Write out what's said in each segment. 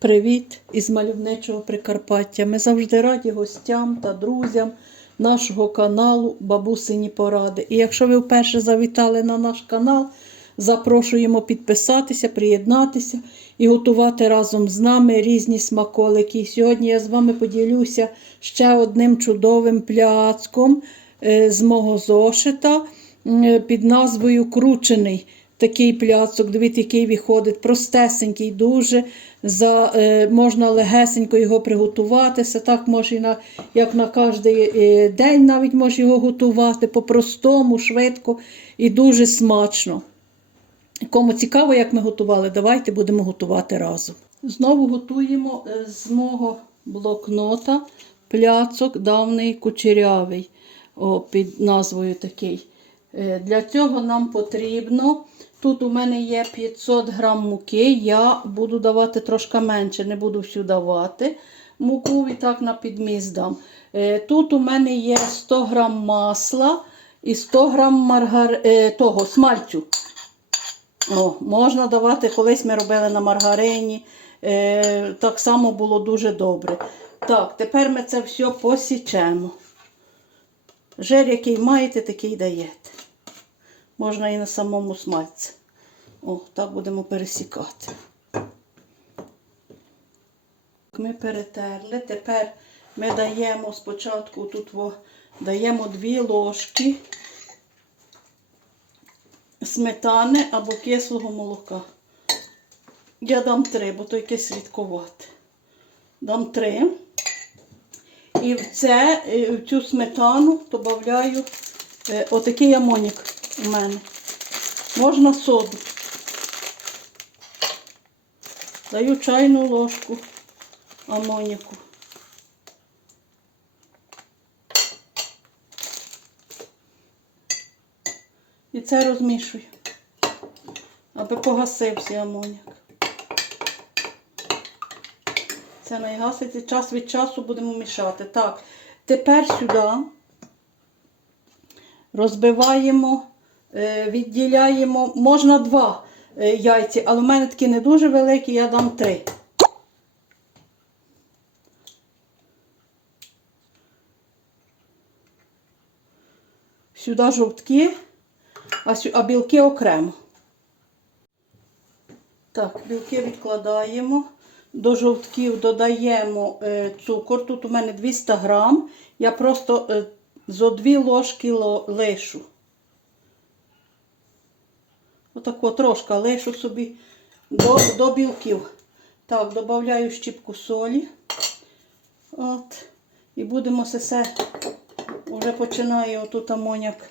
Привіт із мальовничого Прикарпаття. Ми завжди раді гостям та друзям нашого каналу Бабусині Поради. І якщо ви вперше завітали на наш канал, запрошуємо підписатися, приєднатися і готувати разом з нами різні смаколики. І сьогодні я з вами поділюся ще одним чудовим пляцком е, з мого зошита під назвою Кручений. Такий пляцок, дивіться, який виходить, простесенький, дуже за, е, можна легесенько його приготувати. Це так може і на, як на е, день навіть може його готувати по-простому, швидко і дуже смачно. Кому цікаво, як ми готували, давайте будемо готувати разом. Знову готуємо е, з мого блокнота пляцок давний кучерявий, о, під назвою такий. Е, Для цього нам потрібно. Тут у мене є 500 грам муки, я буду давати трошки менше, не буду всю давати муку і так на підміс дам. Е, Тут у мене є 100 грам масла і 100 грам маргар... е, того, смальцю. О, можна давати, колись ми робили на маргарині. Е, так само було дуже добре. Так, тепер ми це все посічемо. Жир, який маєте, такий даєте. Можна і на самому смальці. О, так будемо пересікати. Ми перетерли. Тепер ми даємо спочатку тут даємо дві ложки сметани або кислого молока. Я дам три, бо то якесь рідковате. Дам три. І в, це, е, в цю сметану додаю е, отакий амонік у мене. Можна соду. Даю чайну ложку амоніку. І це розмішую, аби погасився амоняк. Це найгаситься. Час від часу будемо мішати. Так, тепер сюди розбиваємо, відділяємо, можна два е, яйці, але в мене такі не дуже великі, я дам три. Сюди жовтки, а, сю- а білки окремо. Так, білки відкладаємо. До жовтків додаємо е, цукор. Тут у мене 200 грам. Я просто е, зо дві ложки ло- лишу. Отако трошки лишу собі до, до білків. Так, додаю щіпку солі. От. І будемо це все, вже починає отут амоняк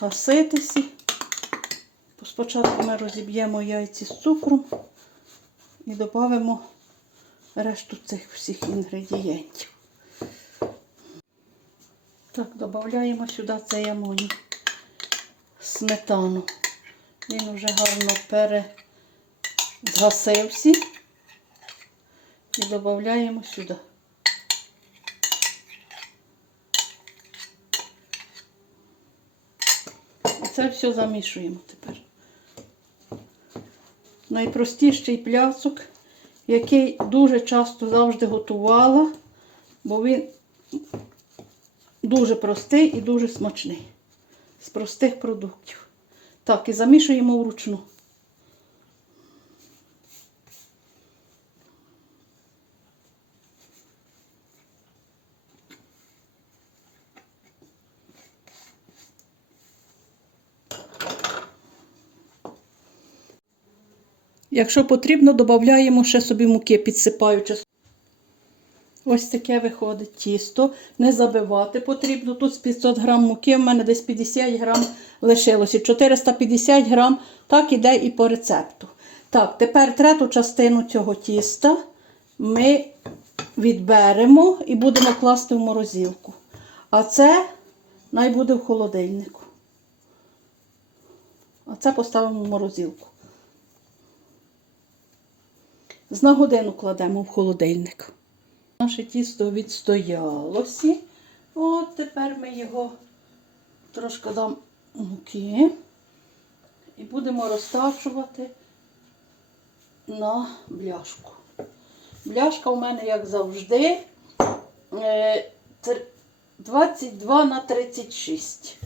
гаситися. Спочатку ми розіб'ємо яйці з цукром і додамо решту цих всіх інгредієнтів. Так, додаємо сюди цей амоній, сметану. Він вже гарно перезгасився. І додаємо сюди. І це все замішуємо тепер. Найпростіший пляцок, який дуже часто завжди готувала, бо він дуже простий і дуже смачний. З простих продуктів. Так, і замішуємо вручну. Якщо потрібно, додаємо ще собі муки, підсипаючи. Ось таке виходить тісто. Не забивати потрібно. Тут з 500 грам муки, в мене десь 50 грам лишилося. 450 грам, так іде і по рецепту. Так, тепер трету частину цього тіста ми відберемо і будемо класти в морозилку. А це най в холодильнику. А це поставимо в морозилку. З на годину кладемо в холодильник. Наше тісто відстоялося. От тепер ми його трошки дам муки і будемо розтачувати на бляшку. Бляшка у мене, як завжди, е, 22 на 36.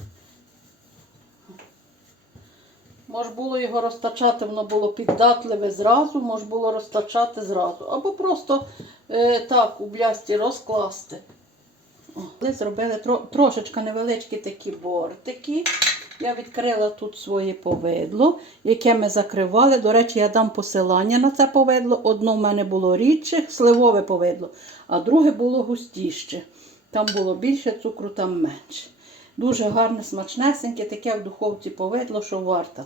Мож було його розтачати, воно було піддатливе зразу, мож було розтачати зразу. Або просто е, так у блясті розкласти. Ми зробили тро, трошечка невеличкі такі бортики. Я відкрила тут своє повидло, яке ми закривали. До речі, я дам посилання на це повидло. Одно в мене було рідше, сливове повидло, а друге було густіше. Там було більше цукру, там менше. Дуже гарне, смачнесеньке, таке в духовці повидло, що варто.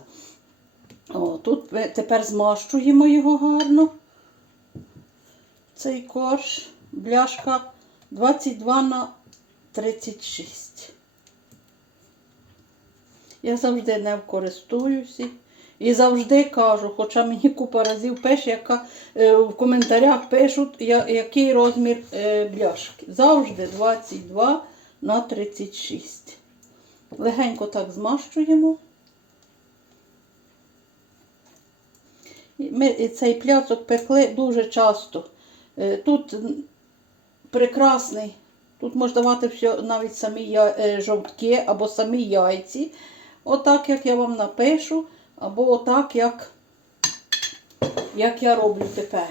О, тут тепер змащуємо його гарно. Цей корж, бляшка 22 на 36. Я завжди не користуюся. І завжди кажу, хоча мені купа разів пише, яка е, в коментарях пишуть, я, який розмір е, бляшки. Завжди 22 на 36. Легенько так змащуємо. Ми цей пляцок пекли дуже часто. Е, Тут прекрасний. Тут можна давати все, навіть самі е, жовтки або самі яйці. Отак, як я вам напишу, або отак, як, як я роблю тепер.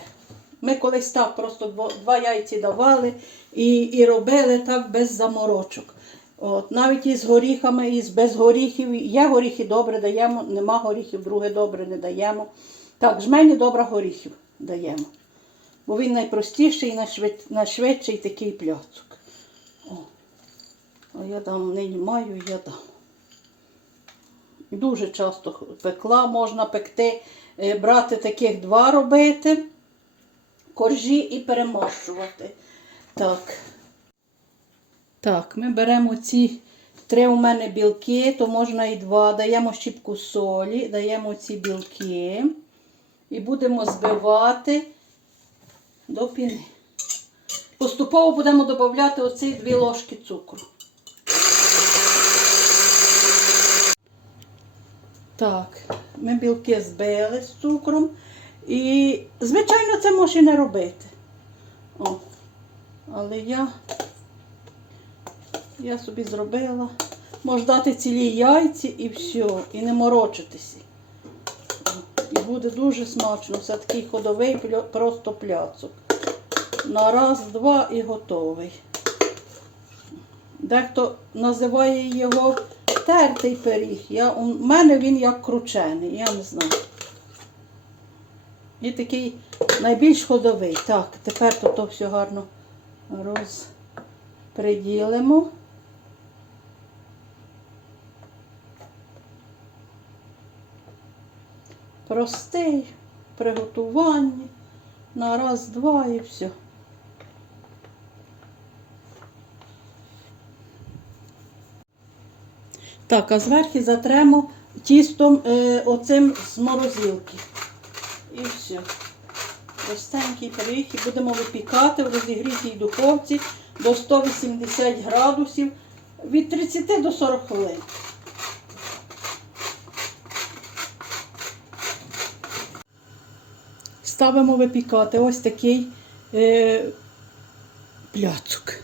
Ми колись так просто два яйці давали і, і робили так без заморочок. От, навіть із горіхами, із без горіхів. Є горіхи добре даємо, нема горіхів, друге добре не даємо. Так, жмені добре горіхів даємо. Бо він найпростіший і найшвид- найшвидший такий пляцок. О. А я дам, нині маю, я дам. Дуже часто пекла, можна пекти, е, брати таких два робити, коржі і перемащувати. Так. Так, ми беремо ці три у мене білки, то можна і два. Даємо щіпку солі, даємо ці білки і будемо збивати до піни. Поступово будемо додати оці дві ложки цукру. Так, ми білки збили з цукром. І, звичайно, це може не робити. О, але я, я собі зробила. Можна дати цілі яйці і все, і не морочитися. І буде дуже смачно. Це такий ходовий просто пляцок. На раз, два і готовий. Дехто називає його тертий пиріг. Я, у мене він як кручений, я не знаю. І такий найбільш ходовий. Так, тепер то, то все гарно розприділимо. Простий в приготуванні. На раз, два і все. Так, а зверху затремо тістом е, оцим з морозилки. І все. Простенький пиріг і будемо випікати в розігрітій духовці до 180 градусів від 30 до 40 хвилин. Ставимо випікати ось такий е, пляцок.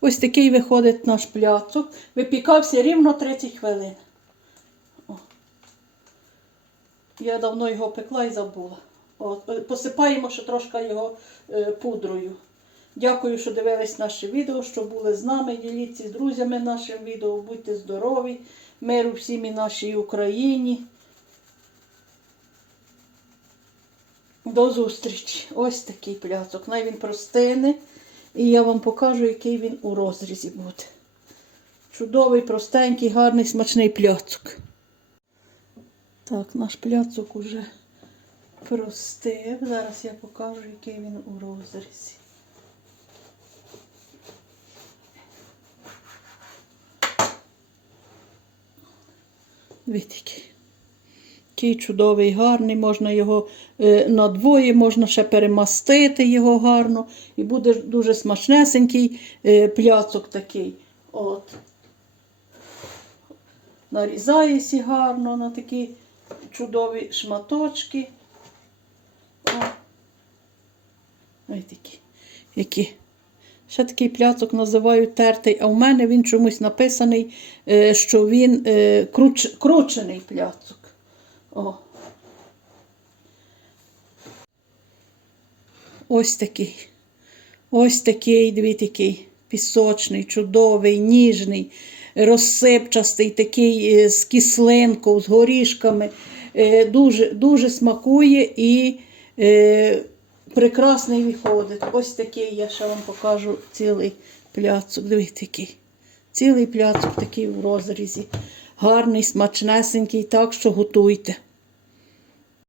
Ось такий виходить наш пляцок. Випікався рівно 30 хвилин. О. Я давно його пекла і забула. От, е, посипаємо ще трошки його е, пудрою. Дякую, що дивились наше відео, що були з нами. Діліться з друзями нашим відео. Будьте здорові, миру всім і нашій Україні. До зустрічі. Ось такий пляцок. Най він простине. І я вам покажу, який він у розрізі буде. Чудовий, простенький, гарний, смачний пляцок. Так, наш пляцок уже простив. Зараз я покажу, який він у розрізі. Дивіться, який. Такий чудовий, гарний, можна його е, надвоє, можна ще перемастити його гарно. І буде дуже смачнесенький е, пляцок такий. От. Нарізається гарно на такі чудові шматочки. О. Ось такі. Які. Ще такий пляцок називають тертий, а в мене він чомусь написаний, е, що він е, круч, кручений пляцок. О. Ось такий. Ось такий, дві такий пісочний, чудовий, ніжний, розсипчастий, такий е, з кислинкою, з горішками. Е, Дуже, дуже смакує і е, прекрасний виходить. Ось такий, я ще вам покажу цілий пляцок. Дивіться який. Цілий пляцок такий в розрізі. Гарний, смачнесенький, так що готуйте.